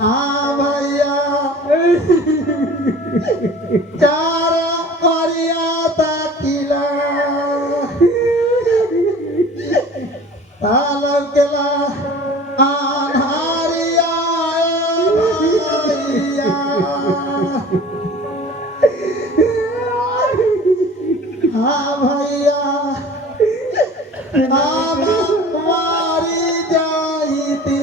हाँ भैया चार परिया तकिला तालब केला आन्हारिया भैया हाँ भैया आप मारी जाईती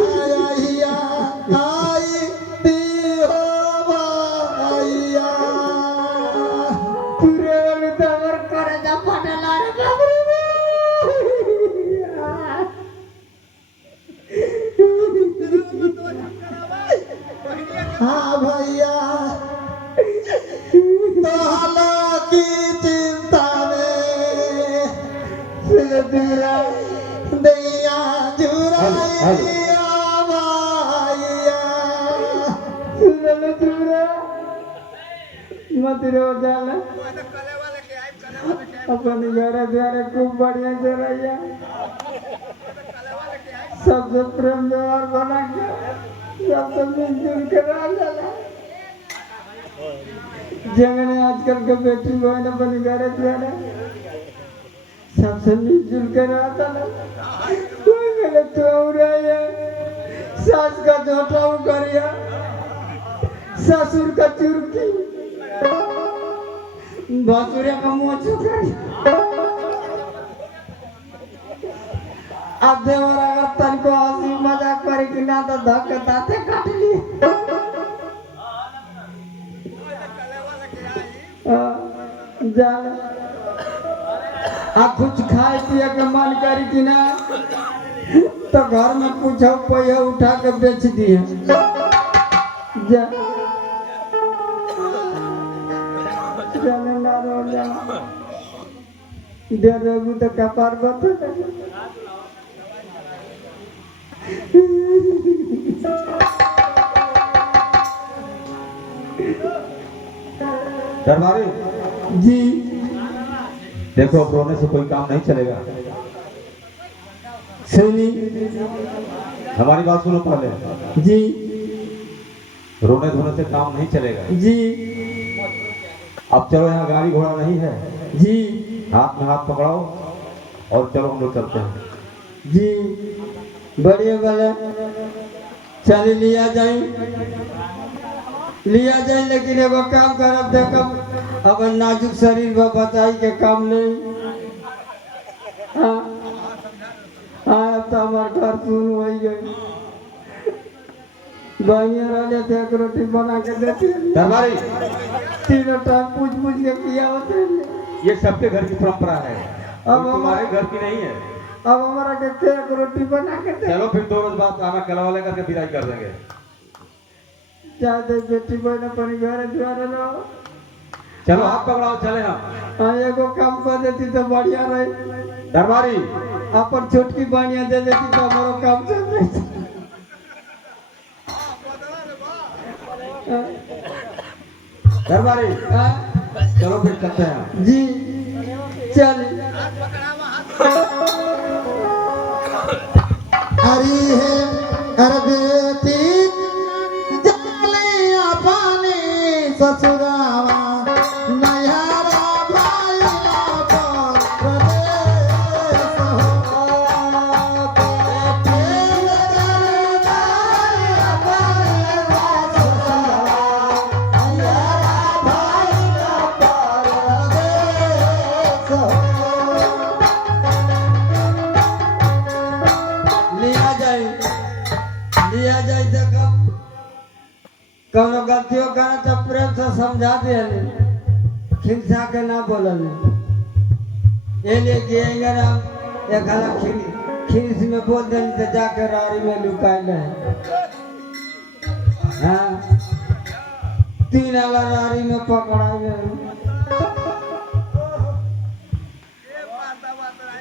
आया आई ती हो भैया पूरे दवर करे जा पटला रे हाँ भैया तोहला की चिंता में से दूरा दैया जुराइया भैया सुनल दूरा मत रो जाला अपन घर द्वारा खूब बढ़िया से रहिया सबसे प्रेम व्यवहार बना के सबसे मिलजुल के रह जाला जंगने आजकल के बेटी बहन अपन घर द्वारा सबसे मिलजुल के रह जाला कोई गले तो रहिया सास का झोटा करिया ससुर का चुरकी भसुरे का मुँह चुकरिया अब देवर अगर तनको हंसी मजाक करे कि ना तो धक्के दाते काट ली जान आ कुछ खाए पिए के मन करी कि ना तो घर में कुछ पैसा उठा के बेच दिए जा जाने ना रो जा दे देबू तो कपार बता दरबारी जी देखो अब रोने से कोई काम नहीं चलेगा। सुनी हमारी बात सुनो पहले। जी रोने धोने से काम नहीं चलेगा। जी अब चलो, यहाँ गाड़ी घोड़ा नहीं है। जी हाथ में हाथ पकड़ाओ और चलो हम लोग चलते हैं। जी बढ़िया वाला चल लिया जाए लेकिन एगो काम करब देखब अब नाजुक शरीर में बचाई के काम नहीं। हाँ हाँ अब तो हमारे घर सुन हो गई बहनिया रहने थे एक रोटी बना के देती दरबारी तीनों टाइम पूछ के किया होते ये सबके घर की परंपरा है, अब तुम्हारे घर की नहीं है। अब हमारा के एक रोटी बना के दे चलो फिर 2 रोज बाद आना कला वाले करके विदाई कर देंगे। ज्यादा बेटी बहन अपने घर द्वारा रहो। चलो हाथ पकड़ाओ, चले हम। हाँ एगो काम कर देती तो बढ़िया रही। दरबारी अपन छोटकी बहनिया दे देती तो हमारा काम चल जाती। दरबारी हाँ? चलो फिर चलते हैं। जी चल हरी है अरबती जालिया पानी ससुरावा नैहरा भाईला परदेस हो जालिया पानी ससुरावा नैहरा भाईला परदेस हो लिया जाए देखो कौनो गलतियों करे तो प्रेम से समझा दे खिलसा के ना बोलल ये लिए गिएंगे ना एक हला खीस में बोल देनी तो जाके रारी में लुकाए ले। हाँ 3 वाला रारी में पकड़ा गए।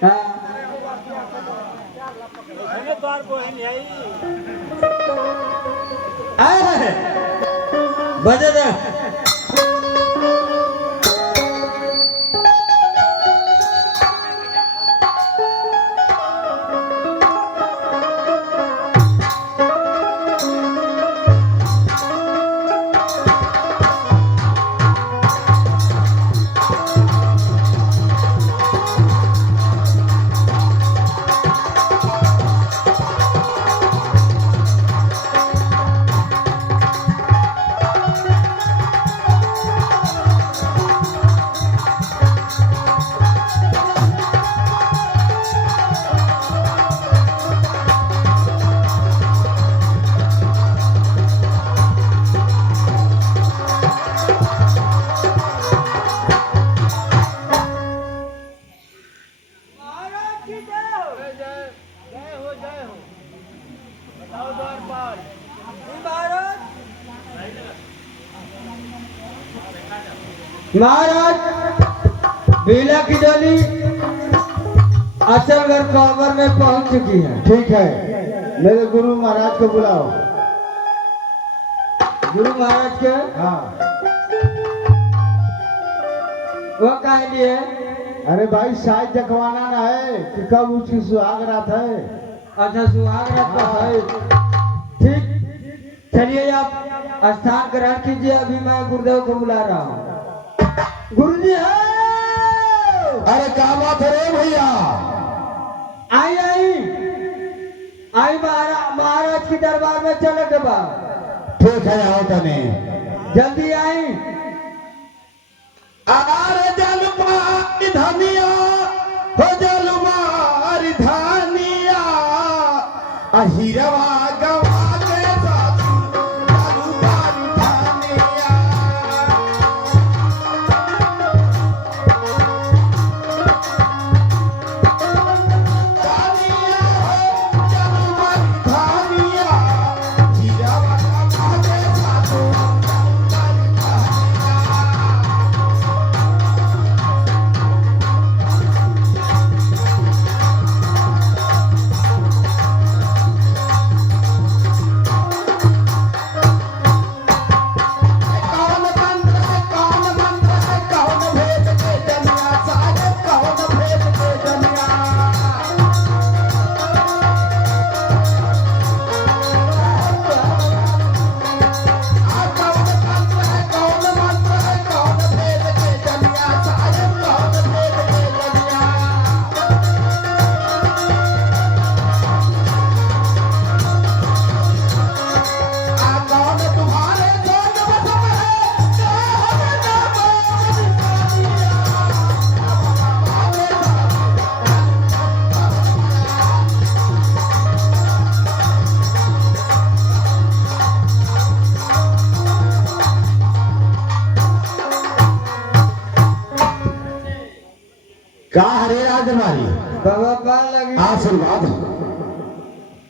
हाँ आए बजे दे महाराज बेला की डोली अचलगढ़ कॉबर में पहुंच चुकी है। ठीक है, मेरे गुरु महाराज को बुलाओ। गुरु महाराज के हाँ। वो काहे लिए? अरे भाई शायद जखवाना ना है कि कब उसकी सुहाग रात है। अच्छा सुहाग रात का है। ठीक, चलिए आप स्थान ग्रहण कीजिए। अभी मैं गुरुदेव को बुला रहा हूँ। गुरुजी है। अरे क्या बात है रे भैया? आई आई आई महाराज की दरबार में चले के बाद। ठीक है, आओ तने। जल्दी आई। अरे जलमारी धनिया हो, जलमारी धनिया अहिरवा गवा के सासू जलमारी धनिया। धनिया हो, जलमारी धनिया अहिरवा गवा के सासू जलमारी धनिया। कौन मंत्र है, कौन मंत्र है, कौन भेद के जनिया साहेब, कौन भेद के जनिया। कौन मंत्र है, कौन मंत्र है, कौन भेद के जनिया साहेब, कौन भेद के जनिया। कौन तुम्हारे सोच बसम है, कौन नाम निशानिया। का हरे राजमारी बाबा पान लगी आशीर्वाद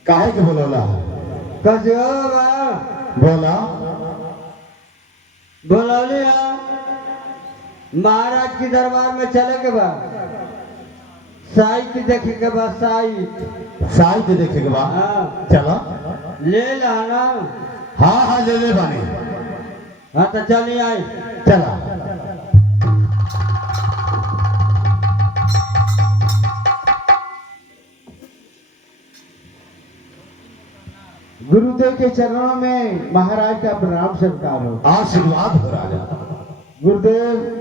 काहे के बोलोला कजो बोला। बोलौली महाराज की दरबार में चले के बाद साई की देखे के बाद साई साहित्य देखे के बाद हाँ चलो। ले लाना। हाँ हाँ ले ले बानी। हाँ तो चली आई। चला। गुरुदेव के चरणों में महाराज का प्रणाम स्वीकार हो। आशीर्वाद हो राजा। गुरुदेव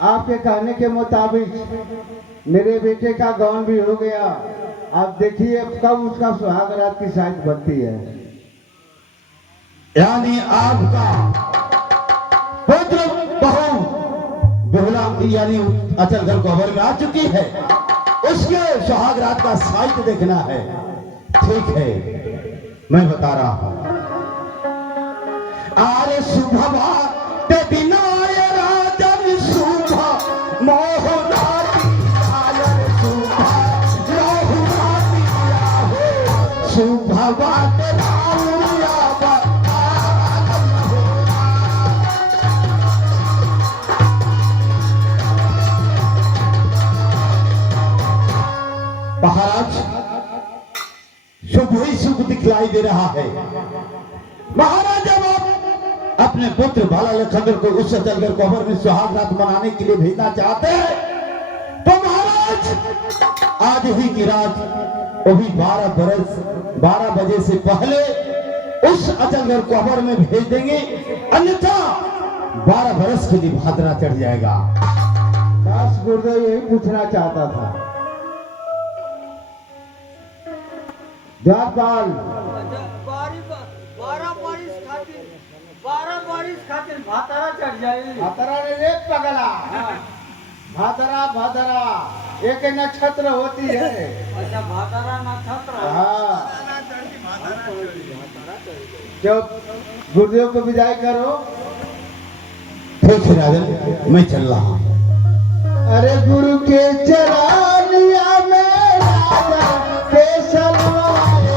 आपके कहने के मुताबिक मेरे बेटे का गौन भी हो गया। आप देखिए कब उसका सुहाग रात की शायद बनती है। यानी आपका पुत्र बहू बेहुला यानी अचलगढ़ कॉबर में आ चुकी है। उसके सुहाग रात का साहित्य देखना है। ठीक है, मैं बता रहा हूं। आरे सुभवा ते दिनाय राजन शुभ मोहनाती आयर शुभ मोहनाती हो सुभवा ते राउरिया आनंद होला। महाराज शुभ ही शुभ दिखलाई दे रहा है। महाराज जब आप अपने पुत्र बाला लखनदर को उस अचलगढ़ कॉबर में सुहाग रात मनाने के लिए भेजना चाहते हैं तो महाराज आज ही की रात वो भी 12 बजे से पहले उस अचलगढ़ कॉबर में भेज देंगे। अन्यथा 12 बरस के लिए भाद्रा चढ़ जाएगा। बस गुरुदेव यही पूछना चाहता था। द्वारपाल 12 बारिश खातिर भातारा चढ़ जाएगी। भादरा ने रे पगला। भादरा भादरा एक नक्षत्र होती है। अच्छा भातारा नक्षत्र। हाँ जब गुरुदेव को विदाई करो। ठीक है राजन, मैं चल रहा हूं। अरे गुरु के चरानिया में राजा के सलवाए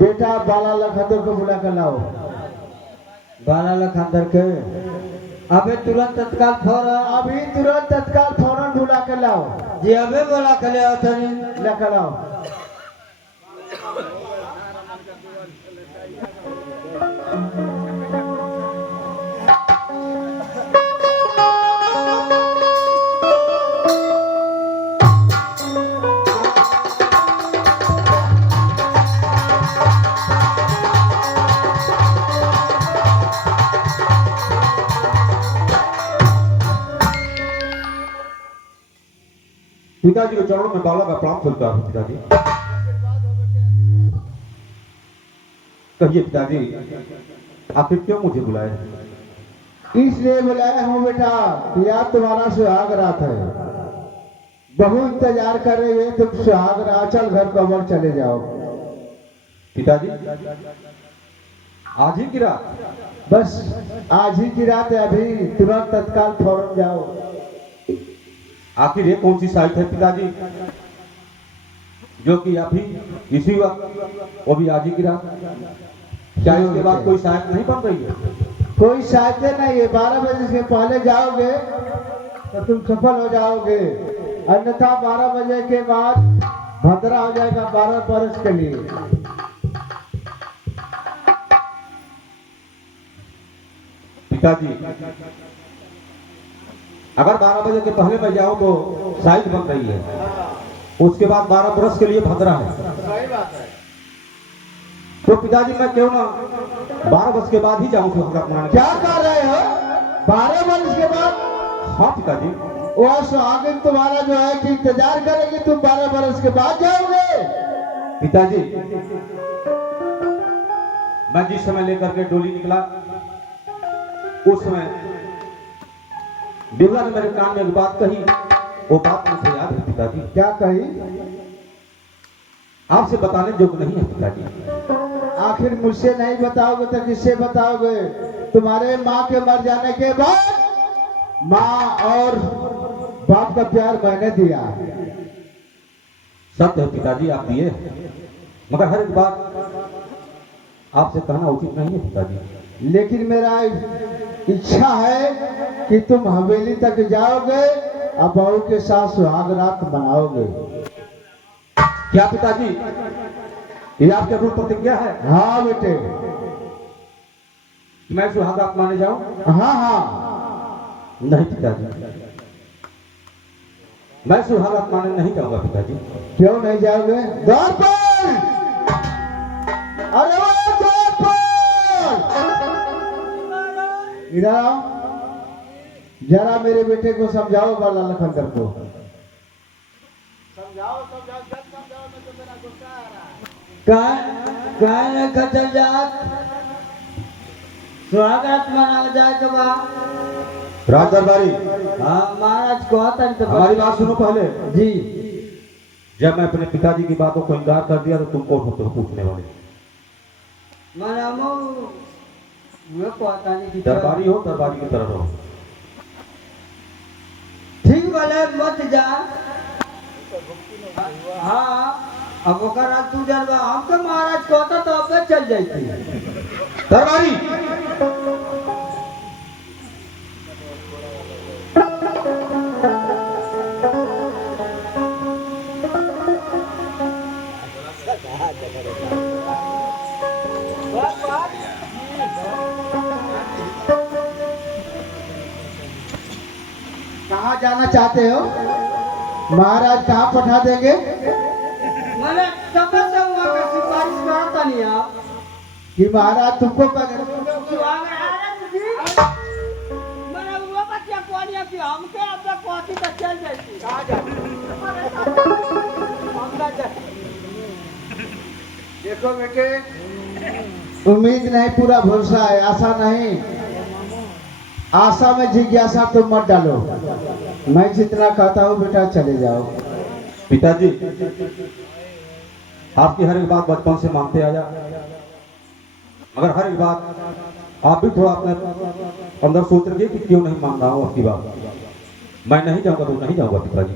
बेटा बाला लखदर को बुला कर लाओ। बाला लखंदर के अबे तुरंत तत्काल फौरन अभी तुरंत तत्काल फौरन बुला कर लाओ। जी अबे बोला के ले आओ तनी लेकर आओ। पिताजी के चरणों में बाला का प्रणाम करता हूँ पिताजी। कहिए पिताजी, आखिर क्यों मुझे बुलाए? इसलिए बुलाया हूँ बेटा कि आज तुम्हारा सुहाग रात है। बहु इंतजार कर रहे हैं, तुम सुहाग रात चल घर कबर चले जाओ। पिताजी आज ही की रात? बस आज ही की रात है, अभी तुरंत तत्काल फौरन जाओ। आखिर ये कौन सी साइट है पिताजी जो कि अभी इसी वक्त वो भी आज ही की रात? क्या इसके बाद कोई साइट नहीं बन रही है? कोई साइटें नहीं है। 12 बजे से पहले जाओगे तो तुम सफल हो जाओगे, अन्यथा 12 बजे के बाद भद्रा हो जाएगा 12 बरस के लिए। पिताजी अगर 12 बजे के पहले मैं जाऊं तो साइट बन रही है, उसके बाद 12 बरस के लिए भद्रा है। सही बात है। तो पिताजी मैं क्यों ना 12 बरस के बाद ही जाऊं सुहाग मनाने? क्या कर रहे हो? 12 बरस के बाद? हाँ पिताजी। वो सुहागिन तुम्हारा जो है कि इंतजार करेगी, तुम 12 बरस के बाद जाओगे। पिताजी मैं जिस समय लेकर के डोली निकला उस समय बिमला ने मेरे कान में एक बात कही, वो बात मुझे याद है पिताजी। क्या कही? आपसे बताने योग्य नहीं है पिताजी। आखिर मुझसे नहीं बताओगे तो किससे बताओगे? तुम्हारे माँ के मर जाने के बाद माँ और बाप का प्यार मैंने दिया। सत्य है पिताजी, आप दिए, मगर हर एक बात आपसे कहना उचित नहीं है पिताजी। लेकिन मेरा इच्छा है कि तुम हवेली तक जाओगे और बहू के साथ सुहाग रात मनाओगे। क्या पिताजी ये आपके रूप प्रतिज्ञा है? हाँ बेटे। मैं सुहाग रात माने जाऊं? हाँ हाँ। नहीं पिताजी, मैं सुहाग रात माने नहीं जाऊंगा पिताजी। क्यों नहीं जाओगे? द्वार पर! अरे वो द्वार पर! इधर आओ, जरा मेरे बेटे को समझाओ, बाला लखनदर को समझाओ। जब समझाओ मैं तो मेरा गुस्सा आ रहा है। कहाँ खचल जात सुहाग रात मनाओ जाए के बाद राज दरबारी, हाँ महाराज को आता तो हमारी बात सुनो पहले। जी जब मैं अपने पिताजी की बातों को इनकार कर दिया तो तुम कौन होते हो पूछने वाले? मनामो वो पता नहीं कि दरबारी हो, दरबारी की तरह रहो। ठीक वाले मत जा। हाँ अब ओकर रात तू जानबा, हम तो महाराज कहता तो अब चल जाती। दरबारी कहाँ जाना चाहते हो? महाराज कहाँ पठा देंगे? मैंने तब से वहाँ का सिफारिश करता नहीं आप कि महाराज तुमको सुहाग रात जी मैंने वो बच्चा कौन है कि हमके अब तक कोठी तक चल जाती। कहाँ जाती? देखो बेटे, उम्मीद नहीं पूरा भरोसा है, आशा नहीं। आशा में जिज्ञासा तुम मत डालो। मैं जितना कहता हूँ बेटा चले जाओ। पिताजी आपकी हर एक बात बचपन से मानते आया, मगर हर एक बात आप भी थोड़ा अपने अंदर सोच रखिए कि क्यों नहीं मान रहा हूँ आपकी बात। मैं नहीं जाऊंगा तो नहीं जाऊंगा पिताजी।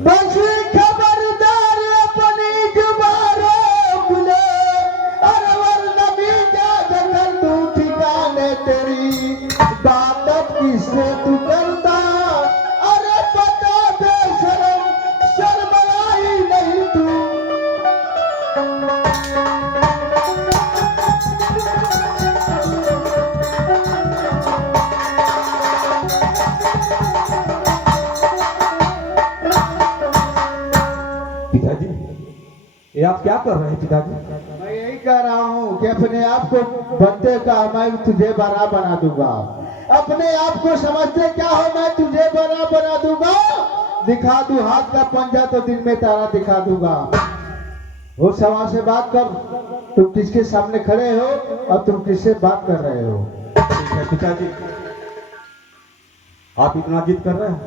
खबरदार अपनी जुबान रोक ले, और वरना किससे तू करता, अरे पता बेशरम शर्मलाई नहीं तू। पिताजी, ये आप क्या कर रहे हैं पिताजी? मैं यही कह रहा हूँ कि अपने आप को बनते का मैं तुझे बड़ा बना दूंगा। अपने आप को समझते क्या हो, मैं तुझे बड़ा बना दूंगा। दिखा दूं हाथ का पंजा तो दिन में तारा दिखा दूंगा। वो सवा से बात कर, तुम किसके सामने खड़े हो और तुम किससे बात कर रहे हो? ठीक है पिताजी, आप इतना जिद कर रहे हैं।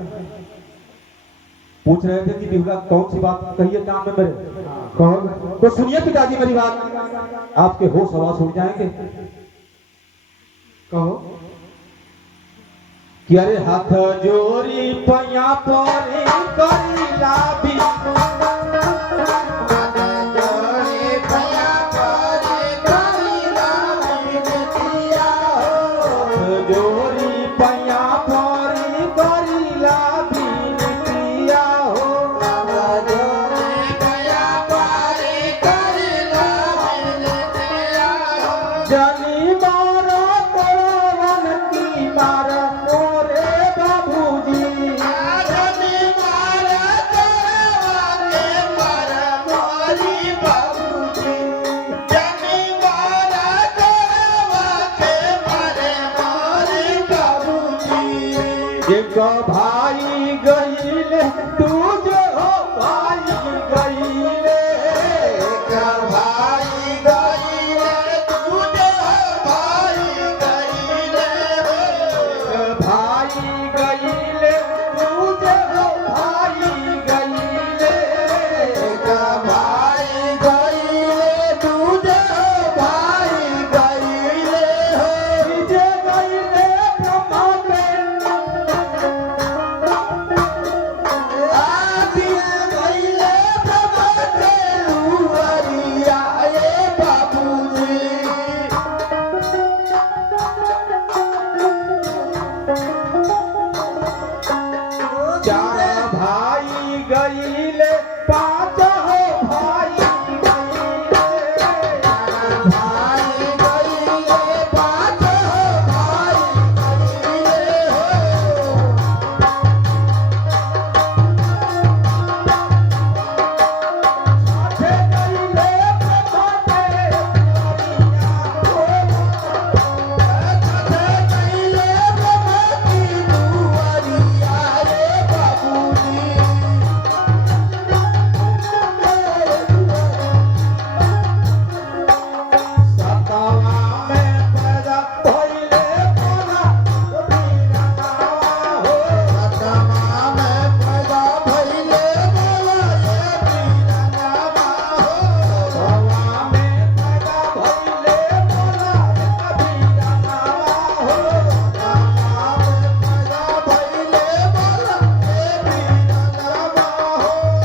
पूछ रहे थे कि बिहुला कौन सी बात कही है काम में मेरे। कहो तो सुनिए पिताजी मेरी बात, आपके होश हवास उड़ जाएंगे। कहो। कि अरे हाथ जोरी पैया परी करीला भी, जोरी पैया परी करीला भी नितिया हो। जनी मारा परावन की मार मोरे बाबूजी। एक भाई गईले तू जो भाई गईले, एक भाई गईले तू जो भाई गईले, एक भाई गईले तू जो भाई गईले, एक भाई गईले तू जो भाई गईले हो। जे गईले ब्रह्मा के चार भाई गईले पांच हो भाई गईले, भाई गईले पांच हो भाई गईले हो। साथे गईले ब्रह्मा के दुआरिया हो, साथे गईले ब्रह्मा की दुआरिया रे बाबूजी। सतावा में पैदा भइले कोना बीना हो, सतावा में पैदा भइले कोना बीना हो, सतावा में पैदा भइले कोना बीना हो, सतावा में पैदा भइले कोना बीना हो।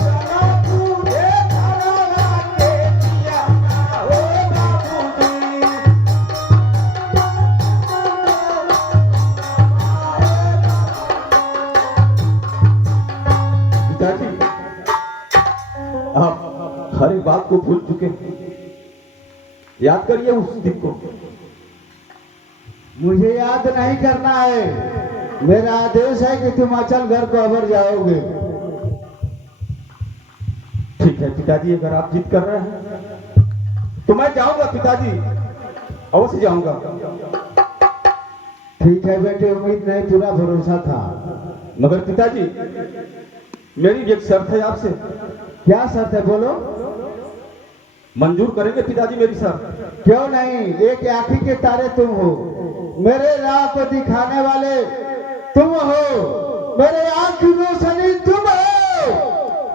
जना तुझे धरवा के दिया हो बाबूजी। पिताजी, आप हर एक बात को भूल चुके हैं। याद करिए उस दिन को। मुझे याद नहीं करना है, मेरा आदेश है कि तुम अचल घर को अबर जाओगे। ठीक है पिताजी, अगर आप जिद कर रहे हैं तो मैं जाऊंगा पिताजी, अवश्य जाऊंगा। ठीक है बेटे, उम्मीद नहीं पूरा भरोसा था। मगर पिताजी, मेरी भी एक शर्त है आपसे। क्या शर्त है बोलो? मंजूर करेंगे पिताजी मेरी शर्त? क्यों नहीं, एक आंखी के तारे तुम हो, मेरे राह को दिखाने वाले तुम हो, मेरे आंख की रोशनी तुम हो,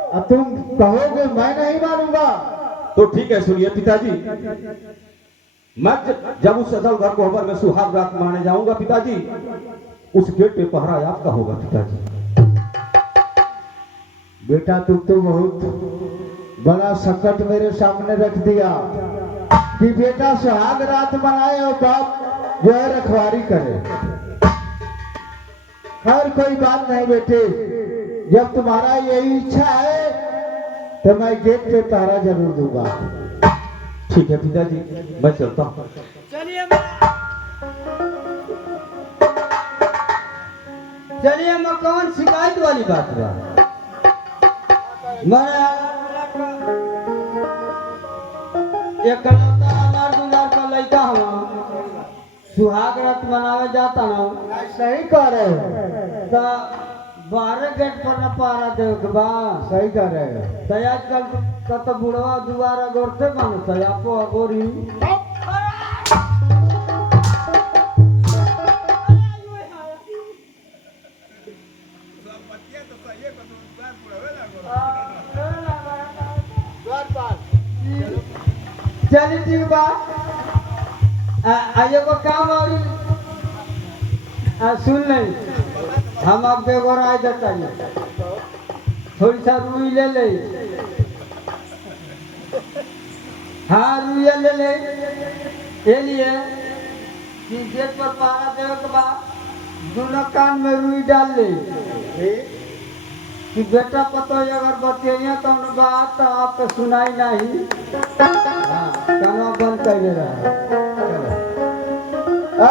और तुम कहोगे मैं नहीं मानूंगा। तो ठीक है, सुनिए पिताजी, मैं जब उस अचल घर को हबर में सुहाग रात माने जाऊंगा पिताजी, उस गेट पे पहरा आपका होगा पिताजी। बेटा तुम तो बहुत बड़ा संकट मेरे सामने रख दिया कि बेटा सुहाग रात मनाए और बाप जो है रखवारी करे। हर कोई बात नहीं बेटे, जब तुम्हारा यही इच्छा है तो मैं गेट पे पहरा जरूर दूंगा। ठीक है पिताजी, मैं चलता हूँ। चलिए मैं कौन शिकायत वाली बात बा। मैं एक अनार दुलार का लड़का हूँ, सुहाग रात मनावे जाता हूँ सही कह रहे हो, तो 12 गेट पर न पारा देव के बा। सही कह रहे हो। तो आजकल का तो बुढ़वा दुआरा गोरते बनत है, आपो अगोरी चली ठीक बा। आइए को काम और सुन नहीं, हम आप बेगोर आए देता है, थोड़ी सा रुई ले ले। हाँ रुई ले ले, ये लिए कि गेट पर पारा देवे के बाद दोनों कान में रुई डाल ले कि बेटा पतो अगर बतिया तो बात तो आपको सुनाई नहीं। हाँ कानवा बंद कर रहा है। आ